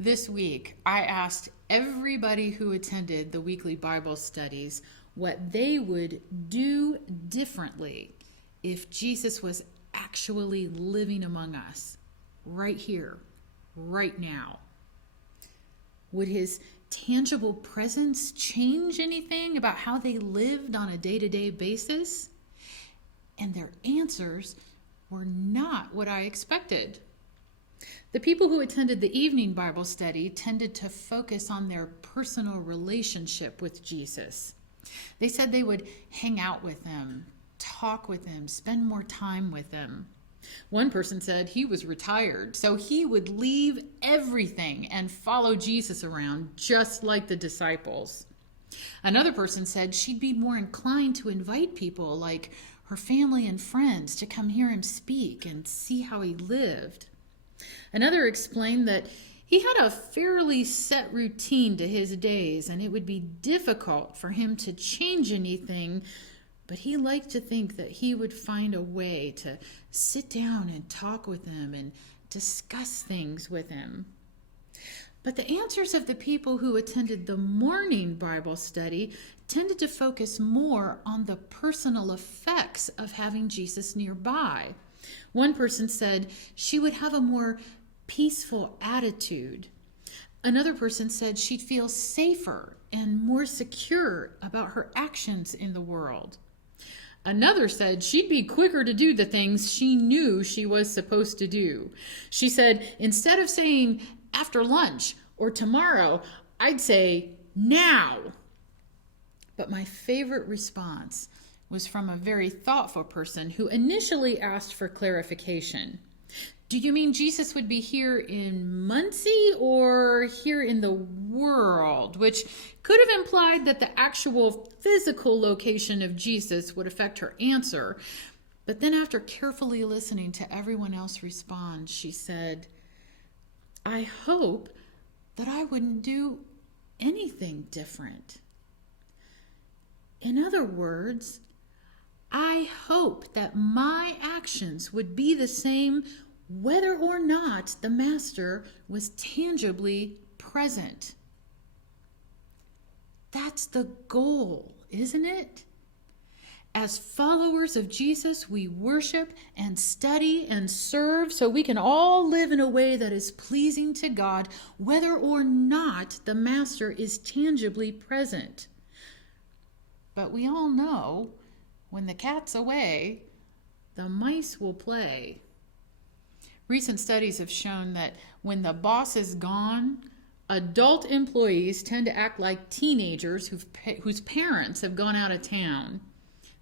This week, I asked everybody who attended the weekly Bible studies what they would do differently if Jesus was actually living among us, right here, right now. Would his tangible presence change anything about how they lived on a day-to-day basis? And their answers were not what I expected. The people who attended the evening Bible study tended to focus on their personal relationship with Jesus. They said they would hang out with him, talk with him, spend more time with him. One person said he was retired, so he would leave everything and follow Jesus around, just like the disciples. Another person said she'd be more inclined to invite people like her family and friends to come hear him speak and see how he lived. Another explained that he had a fairly set routine to his days, and it would be difficult for him to change anything, but he liked to think that he would find a way to sit down and talk with him and discuss things with him. But the answers of the people who attended the morning Bible study tended to focus more on the personal effects of having Jesus nearby. One person said she would have a more peaceful attitude. Another person said she'd feel safer and more secure about her actions in the world. Another said she'd be quicker to do the things she knew she was supposed to do. She said, instead of saying after lunch or tomorrow, I'd say now. But my favorite response was from a very thoughtful person who initially asked for clarification. Do you mean Jesus would be here in Muncie or here in the world? Which could have implied that the actual physical location of Jesus would affect her answer. But then after carefully listening to everyone else respond, she said, I hope that I wouldn't do anything different. In other words, I hope that my actions would be the same whether or not the Master was tangibly present. That's the goal, isn't it? As followers of Jesus, we worship and study and serve so we can all live in a way that is pleasing to God, whether or not the Master is tangibly present. But we all know when the cat's away, the mice will play. Recent studies have shown that when the boss is gone, adult employees tend to act like teenagers whose parents have gone out of town.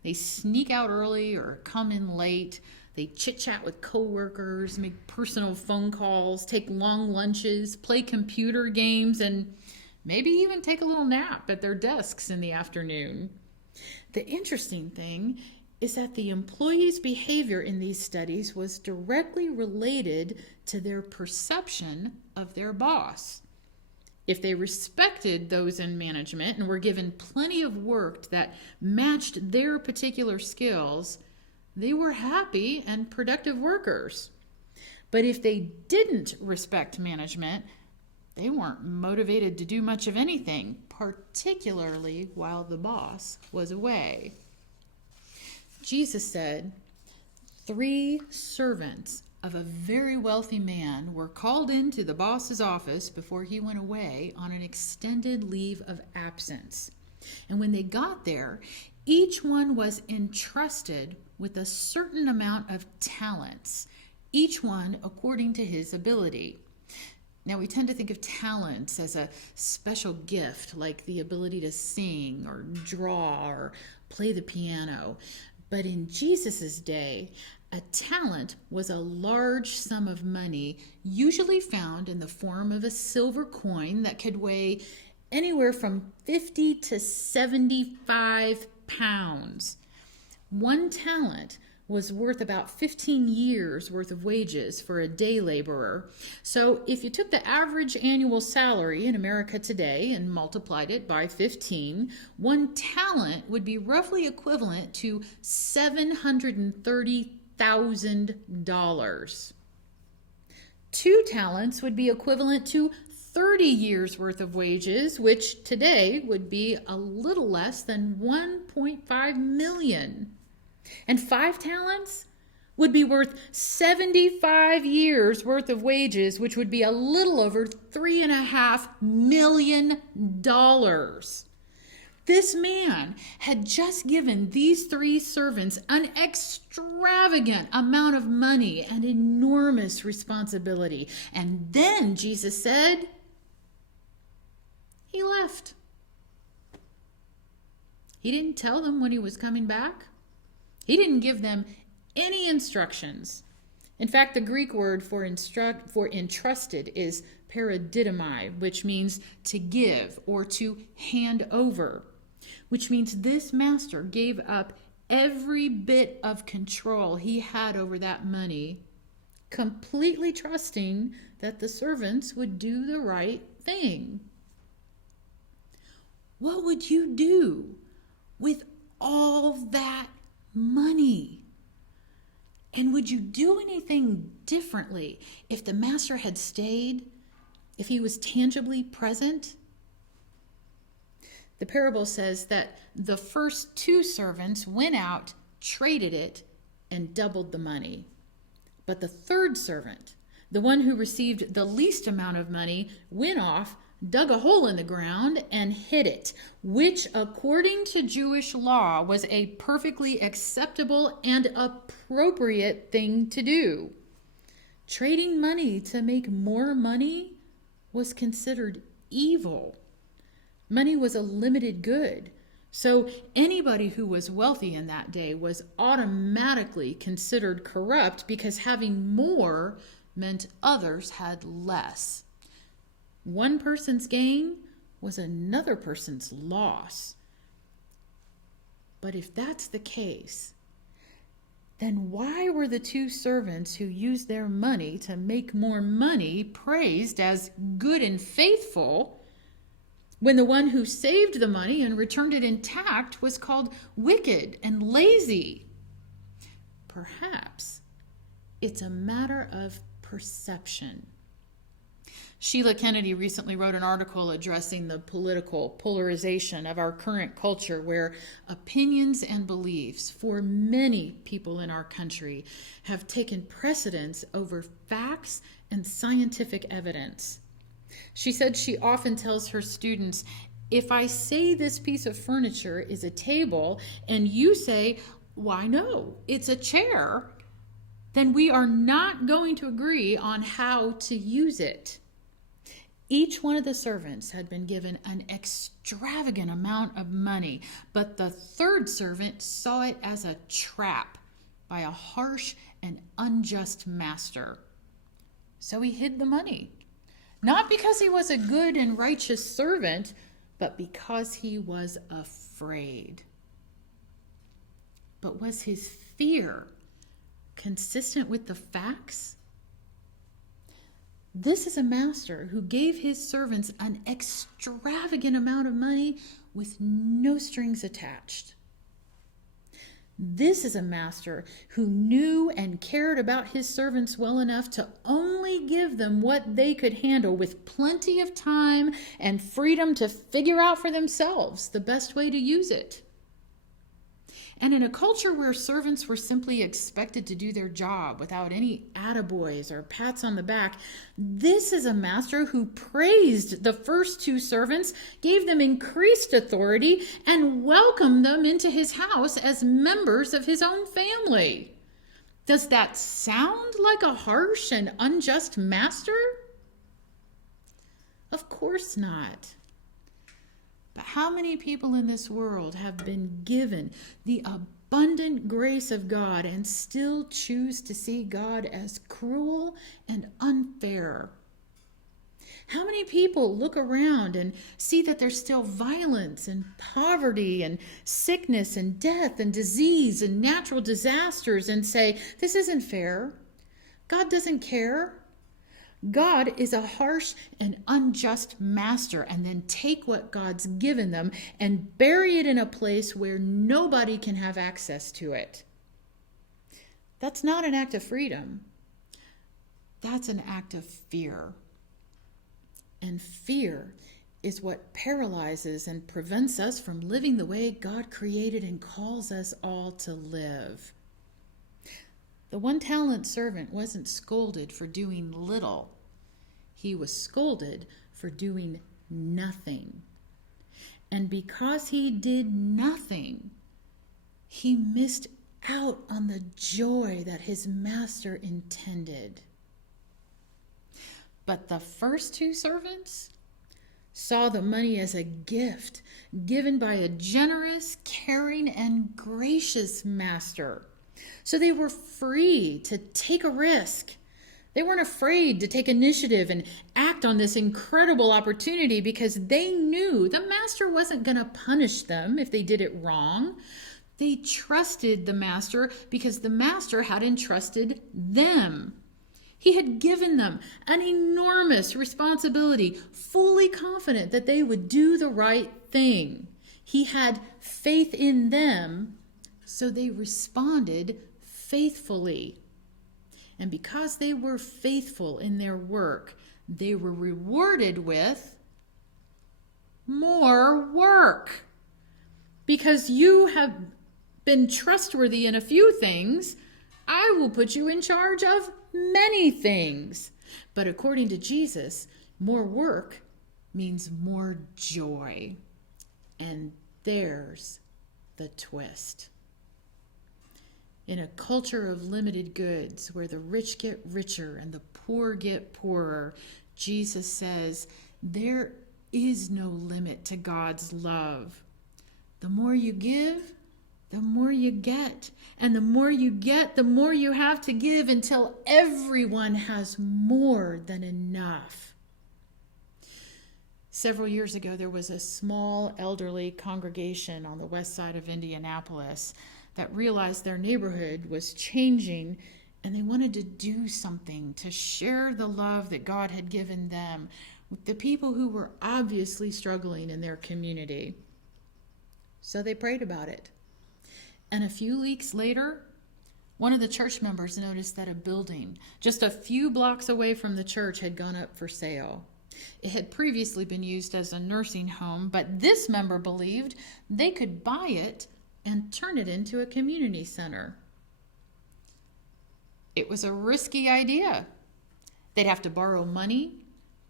They sneak out early or come in late. They chit-chat with coworkers, make personal phone calls, take long lunches, play computer games, and maybe even take a little nap at their desks in the afternoon. The interesting thing is that the employees' behavior in these studies was directly related to their perception of their boss. If they respected those in management and were given plenty of work that matched their particular skills, they were happy and productive workers. But if they didn't respect management, they weren't motivated to do much of anything, particularly while the boss was away. Jesus said, 3 servants of a very wealthy man were called into the boss's office before he went away on an extended leave of absence. And when they got there, each one was entrusted with a certain amount of talents, each one according to his ability. Now, we tend to think of talents as a special gift, like the ability to sing or draw or play the piano. But in Jesus' day, a talent was a large sum of money, usually found in the form of a silver coin that could weigh anywhere from 50 to 75 pounds. One talent was worth about 15 years worth of wages for a day laborer. So if you took the average annual salary in America today and multiplied it by 15, one talent would be roughly equivalent to $730,000. 2 talents would be equivalent to 30 years worth of wages, which today would be a little less than 1.5 million. And 5 talents would be worth 75 years worth of wages, which would be a little over $3.5 million. This man had just given these 3 servants an extravagant amount of money and enormous responsibility. And then Jesus said, he left. He didn't tell them when he was coming back. He didn't give them any instructions. In fact, the Greek word for entrusted is paradidomai, which means to give or to hand over, which means this master gave up every bit of control he had over that money, completely trusting that the servants would do the right thing. What would you do with all that money? And would you do anything differently if the master had stayed, if he was tangibly present? The parable says that the first 2 servants went out, traded it, and doubled the money. But the 3rd servant, the one who received the least amount of money, went off, dug a hole in the ground, and hid it, which according to Jewish law was a perfectly acceptable and appropriate thing to do. Trading money to make more money was considered evil. Money was a limited good, so anybody who was wealthy in that day was automatically considered corrupt because having more meant others had less. One person's gain was another person's loss. But if that's the case, then why were the 2 servants who used their money to make more money praised as good and faithful, when the one who saved the money and returned it intact was called wicked and lazy? Perhaps it's a matter of perception. Sheila Kennedy recently wrote an article addressing the political polarization of our current culture, where opinions and beliefs for many people in our country have taken precedence over facts and scientific evidence. She said she often tells her students, if I say this piece of furniture is a table and you say, why no, it's a chair, then we are not going to agree on how to use it. Each one of the servants had been given an extravagant amount of money, but the 3rd servant saw it as a trap by a harsh and unjust master. So he hid the money, not because he was a good and righteous servant, but because he was afraid. But was his fear consistent with the facts? This is a master who gave his servants an extravagant amount of money with no strings attached. This is a master who knew and cared about his servants well enough to only give them what they could handle, with plenty of time and freedom to figure out for themselves the best way to use it. And in a culture where servants were simply expected to do their job without any attaboys or pats on the back, this is a master who praised the first 2 servants, gave them increased authority, and welcomed them into his house as members of his own family. Does that sound like a harsh and unjust master? Of course not. But how many people in this world have been given the abundant grace of God and still choose to see God as cruel and unfair? How many people look around and see that there's still violence and poverty and sickness and death and disease and natural disasters and say, this isn't fair. God doesn't care. God is a harsh and unjust master, and then take what God's given them and bury it in a place where nobody can have access to it. That's not an act of freedom. That's an act of fear. And fear is what paralyzes and prevents us from living the way God created and calls us all to live. The one-talent servant wasn't scolded for doing little. He was scolded for doing nothing. And because he did nothing, he missed out on the joy that his master intended. But the first two servants saw the money as a gift given by a generous, caring, and gracious master. So they were free to take a risk. They weren't afraid to take initiative and act on this incredible opportunity because they knew the master wasn't going to punish them if they did it wrong. They trusted the master because the master had entrusted them. He had given them an enormous responsibility, fully confident that they would do the right thing. He had faith in them, so they responded faithfully. And because they were faithful in their work, they were rewarded with more work. Because you have been trustworthy in a few things, I will put you in charge of many things. But according to Jesus, more work means more joy. And there's the twist. In a culture of limited goods, where the rich get richer and the poor get poorer, Jesus says there is no limit to God's love. The more you give, the more you get. And the more you get, the more you have to give until everyone has more than enough. Several years ago, there was a small elderly congregation on the west side of Indianapolis that realized their neighborhood was changing, and they wanted to do something to share the love that God had given them with the people who were obviously struggling in their community. So they prayed about it. And a few weeks later, one of the church members noticed that a building just a few blocks away from the church had gone up for sale. It had previously been used as a nursing home, but this member believed they could buy it and turn it into a community center. It was a risky idea. They'd have to borrow money,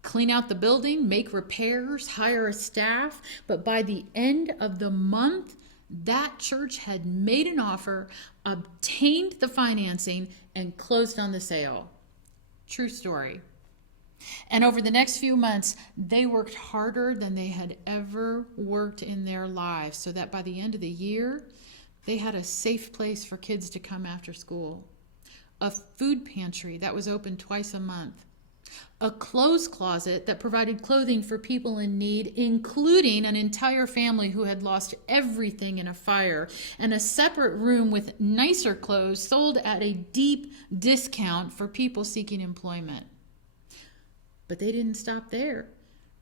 clean out the building, make repairs, hire a staff. But by the end of the month, that church had made an offer, obtained the financing, and closed on the sale. True story. And over the next few months, they worked harder than they had ever worked in their lives, so that by the end of the year, they had a safe place for kids to come after school, a food pantry that was open twice a month, a clothes closet that provided clothing for people in need, including an entire family who had lost everything in a fire, and a separate room with nicer clothes sold at a deep discount for people seeking employment. But they didn't stop there,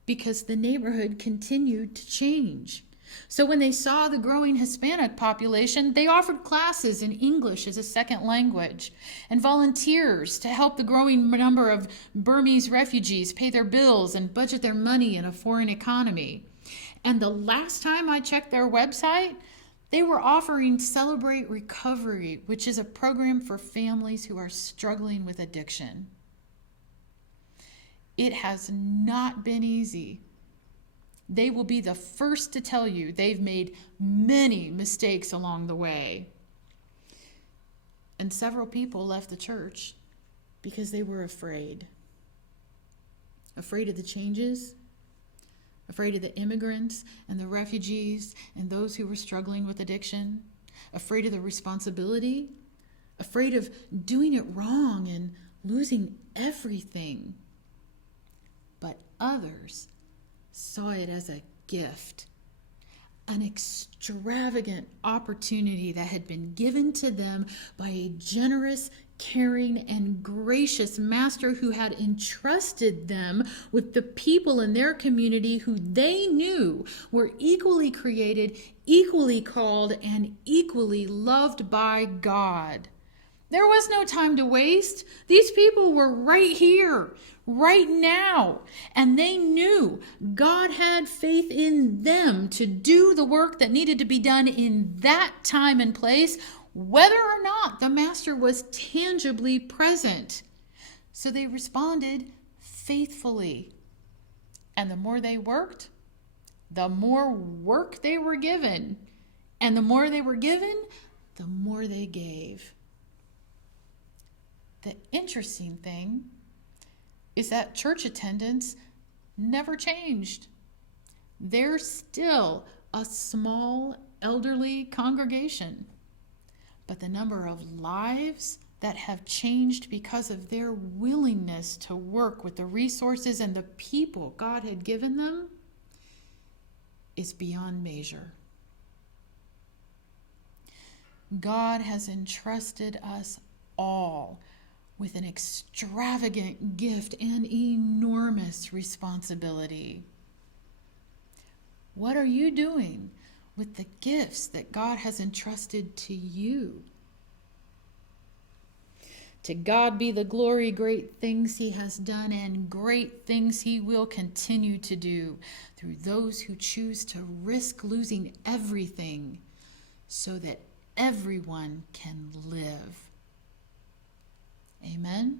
because the neighborhood continued to change. So when they saw the growing Hispanic population, they offered classes in English as a second language and volunteers to help the growing number of Burmese refugees pay their bills and budget their money in a foreign economy. And the last time I checked their website, they were offering Celebrate Recovery, which is a program for families who are struggling with addiction. It has not been easy. They will be the first to tell you they've made many mistakes along the way. And several people left the church because they were afraid. Afraid of the changes, afraid of the immigrants and the refugees and those who were struggling with addiction, afraid of the responsibility, afraid of doing it wrong and losing everything. But others saw it as a gift, an extravagant opportunity that had been given to them by a generous, caring, and gracious master who had entrusted them with the people in their community who they knew were equally created, equally called, and equally loved by God. There was no time to waste. These people were right here, right now. And they knew God had faith in them to do the work that needed to be done in that time and place, whether or not the master was tangibly present. So they responded faithfully. And the more they worked, the more work they were given. And the more they were given, the more they gave. The interesting thing is that church attendance never changed. They're still a small elderly congregation. But the number of lives that have changed because of their willingness to work with the resources and the people God had given them is beyond measure. God has entrusted us all with an extravagant gift and enormous responsibility. What are you doing with the gifts that God has entrusted to you? To God be the glory, great things he has done and great things he will continue to do through those who choose to risk losing everything so that everyone can live. Amen.